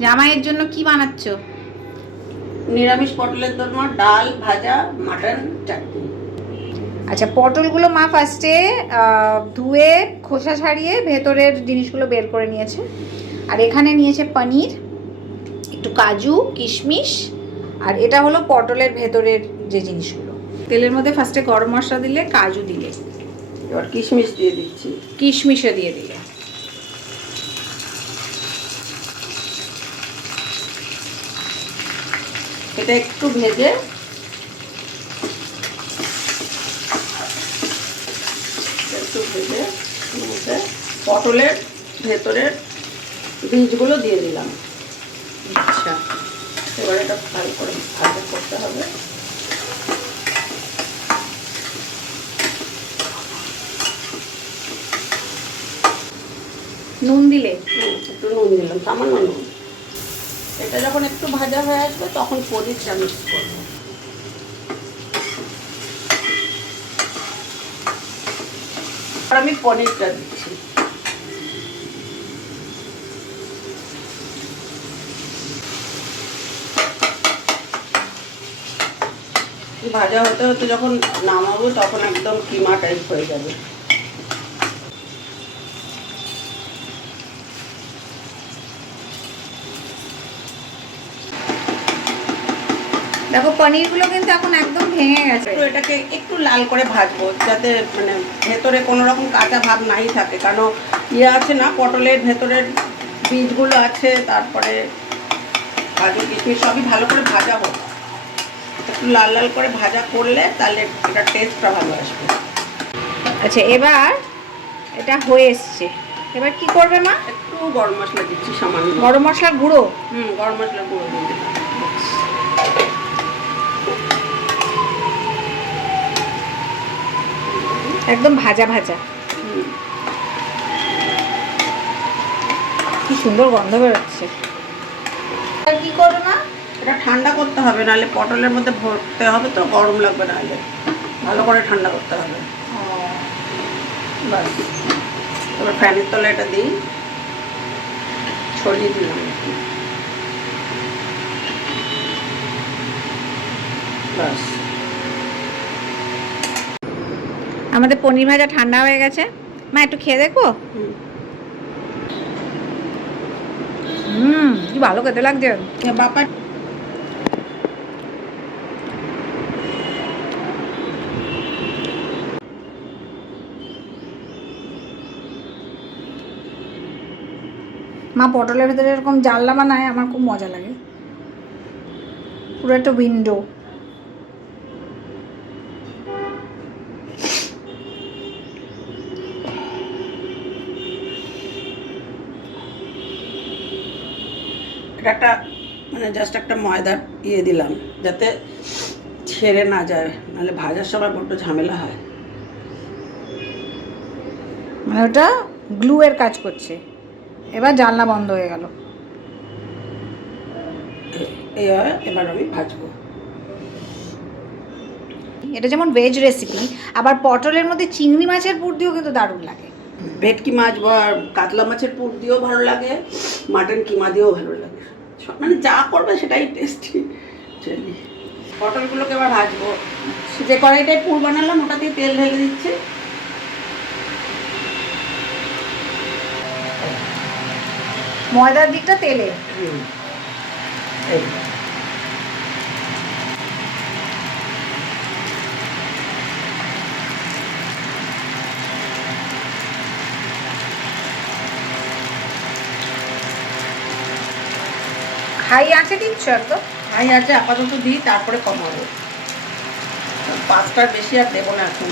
জামাইয়ের জন্য কি বানাচ্ছ? নিরামিষ পটলের দোরমা, ডাল, ভাজা, মাটন, চাটনি। আচ্ছা, পটলগুলো মা ফার্স্টে ধুয়ে খোসা ছাড়িয়ে ভেতরের জিনিসগুলো বের করে নিয়েছে। আর এখানে নিয়েছে পনির, একটু কাজু, কিশমিশ, আর এটা হলো পটলের ভেতরের যে জিনিসগুলো। তেলের মধ্যে ফার্স্টে গরম মশলা দিলে, কাজু দিলে, এবার কিশমিশ দিয়ে দিচ্ছি। কিশমিশও দিয়ে দিলে। এটা একটু ভেজে পটলের ভেতরের বীজগুলো দিয়ে দিলাম। আচ্ছা, এবার এটা ভালো করে ভাজা করতে হবে। নুন দিলে? একটু নুন দিলাম, সামান্য নুন। এটা যখন একটু ভাজা হয়ে আসবে তখন পনিরটা মিক্স করবো। আর আমি পনিরটা দিচ্ছি। ভাজা হতে হতে যখন নামাবো তখন একদম কিমা টাইপ হয়ে যাবে। দেখো পনিরগুলো কিন্তু এখন একদম ভেঙে গেছে। তো এটাকে একটু লাল করে ভাজবো যাতে মানে ভেতরে কোনো রকম কাঁচা ভাব নাই থাকে, কারণ ইয়ে আছে না, পটলের ভেতরের বীজগুলো আছে, তারপরে কাজু কিশমিশ সবই ভালো করে ভাজা হোক। একটু লাল লাল করে ভাজা করলে তাহলে এটা টেস্টটা ভালো আসবে। আচ্ছা, এবার এটা হয়ে এসছে, এবার কি করবে মা? একটু গরম মশলা দিচ্ছি সামান্য। গরম মশলার গুঁড়ো? গরম মশলা গুঁড়ো দিয়ে দিলাম। একদম ভাজা ভাজা। কি সুন্দর গন্ধ বেরোচ্ছে। আর কি করো না, এটা ঠান্ডা করতে হবে, নাহলে পটলের মধ্যে ভরতে হবে তো গরম লাগবে, নাহলে ভালো করে ঠান্ডা করতে হবে। বাস, এবার ফ্যানের তলে এটা দিই, ছড়িয়ে দিলাম। বাস, আমাদের পনির ভাজা ঠান্ডা হয়ে গেছে। মা একটু খেয়ে দেখো। কি ভালো খেতে লাগছে। বাবা মা পটলের ভেতরে এরকম জানলা বানায়, আমার খুব মজা লাগে। পুরো একটা উইন্ডো। এটা একটা মানে জাস্ট একটা ময়দার ইয়ে দিলাম যাতে ছেড়ে না যায়, নাহলে ভাজার সময় বড্ড ঝামেলা হয়। মানে ওটা গ্লু এর কাজ করছে। এবার জানলা বন্ধ হয়ে গেল। এবার আমি ভাজবো। এটা যেমন ভেজ রেসিপি, আবার পটলের মধ্যে চিংড়ি মাছের পুর দিয়েও কিন্তু দারুণ লাগে। ভেটকি মাছ বা কাতলা মাছের পুর দিয়েও ভালো লাগে, মাটন কিমা দিয়েও ভালো লাগে। মানে যা করবে সেটাই টেস্টি। চলি, পটলগুলোকে এবার ভাজবো। যে কড়াইটায় পুর বানালাম ওটা দিয়ে তেল ঢেলে দিচ্ছি। ময়দার দিকটা তেলে। এই হাই আঁচে দিচ্ছ একদম? হাই আছে আপাতত দিই, তারপরে কমাবো। পাঁচটার বেশি আর দেবো না এখন।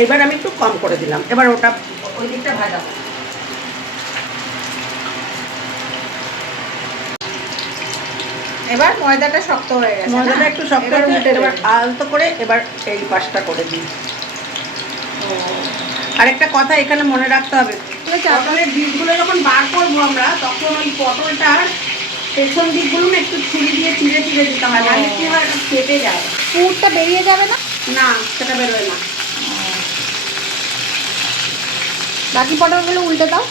এইবার আমি একটু কম করে দিলাম, এবার ওটা ওই দিকটা ভাজাবো। এবার ময়দাটা শক্ত হয়ে গেছে। ময়দাটা একটু শক্ত হয়ে গেছে, এবার আলতো করে এবার এই পাশটা করে দিই। আর একটা কথা এখানে মনে রাখতে হবে, পটলের বীজগুলো যখন বার করবো আমরা, তখন ওই পটলটার পেছন দিকগুলো না একটু ছুরি দিয়ে চিড়ে চিড়ে দিতে হয়, নাহলে কি হয় এটা কেটে যায়। পুরটা বেরিয়ে যাবে না? না, সেটা বেরোয় না। বাকি পটলগুলো উল্টে দাও।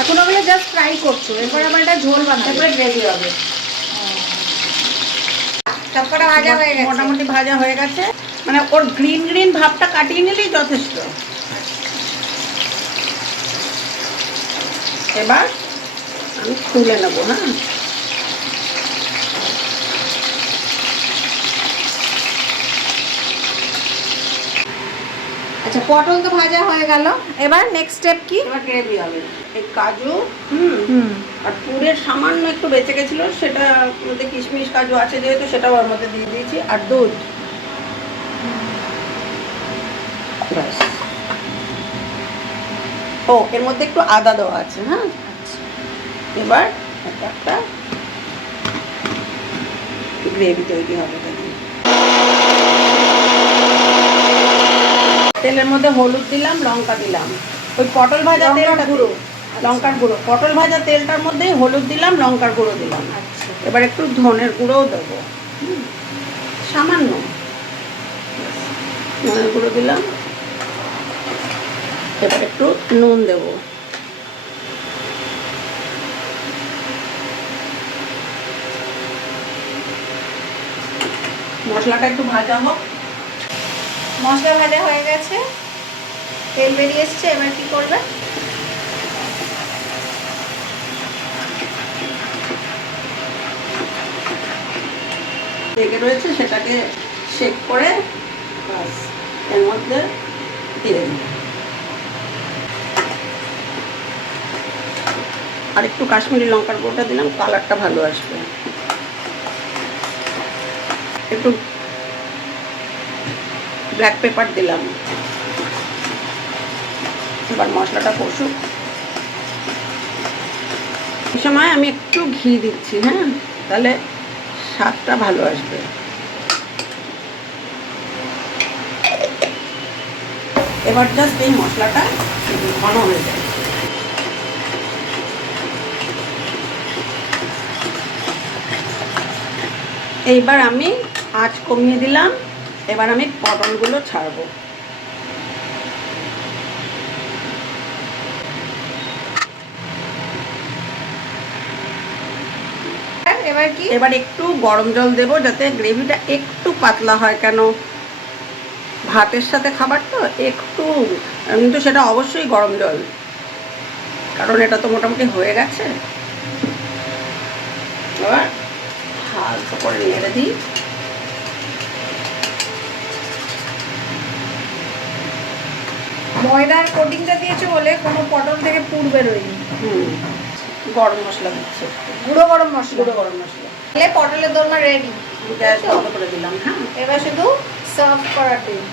এখন ওগুলো জাস্ট ফ্রাই করছো, এরপর আবার এটা ঝোল বানাবে, এরপরে গ্রেভি হবে। সবকটা ভাজা হয়ে গেছে, মোটামুটি ভাজা হয়ে গেছে, মানে ওর গ্রিন গ্রিন ভাবটা কাটিয়ে নিলেই যথেষ্ট। এবার আমি তুলে নেবো। হ্যাঁ, আচ্ছা পটল তো ভাজা হয়ে গেল, এবার নেক্সট স্টেপ কি? এবার গ্রেভি হবে। এই কাজু হুম, আর পুরের সামান্য একটু বেঁচে গেছিল, সেটা মধ্যে কিশমিশ কাজু আছে যেহেতু সেটাও ওর মধ্যে দিয়ে দিয়েছি, আর দুধ। ব্যাস। ও এর মধ্যে একটু আদা দেওয়া আছে। হ্যাঁ, এবার একটা গ্রেভি তৈরি হবে। তেলের মধ্যে হলুদ দিলাম, লঙ্কা দিলাম, ওই পটল ভাজা তেলটা গুঁড়ো, লঙ্কার গুঁড়ো, পটল ভাজা তেলটার মধ্যেই হলুদ দিলাম, লঙ্কার গুঁড়ো দিলাম। এবার একটু ধনের গুঁড়োও দেবো, সামান্য ধনের গুঁড়ো দিলাম। এবার একটু নুন দেবো। মশলাটা একটু ভাজা হোক। মশলা ভাজা হয়ে গেছে, তেল বেরিয়ে এসছে, এবার কি করবে? লেগে রয়েছে সেটাকে শেক করে বাস এর মধ্যে দিয়ে দিই। আর একটু কাশ্মীরি লঙ্কার গুঁড়োটা দিলাম, কালারটা ভালো আসবে। একটু ব্ল্যাক পেপার দিলাম। এবার মশলাটা কষুক। এই সময় আমি একটু ঘি দিচ্ছি। হ্যাঁ, তাহলে স্বাদটা ভালো আসবে। এবার জাস্ট এই মশলাটা ঘন হয়ে যায়। এইবার আমি আঁচ কমিয়ে দিলাম। এবার আমি পটলগুলো ছাড়বো। এবার কি? এবার একটু গরম জল দেবো যাতে গ্রেভিটা একটু পাতলা হয়, কেন ভাতের সাথে খাবার তো একটু, কিন্তু সেটা অবশ্যই গরম জল, কারণ এটা তো মোটামুটি হয়ে গেছে। এবার হালকা করে নেড়ে দিই। ময়দার কোটিংটা দিয়েছে বলে কোনো পটল থেকে পুর বেরোয়নি। গরম মশলা দিচ্ছে, গুঁড়ো গরম মশলা, গুঁড়ো গরম মশলা। তাহলে পটলের দোরমা রেডি। গ্যাস বন্ধ করে দিলাম। হ্যাঁ, এবার শুধু সার্ভ করার দিন।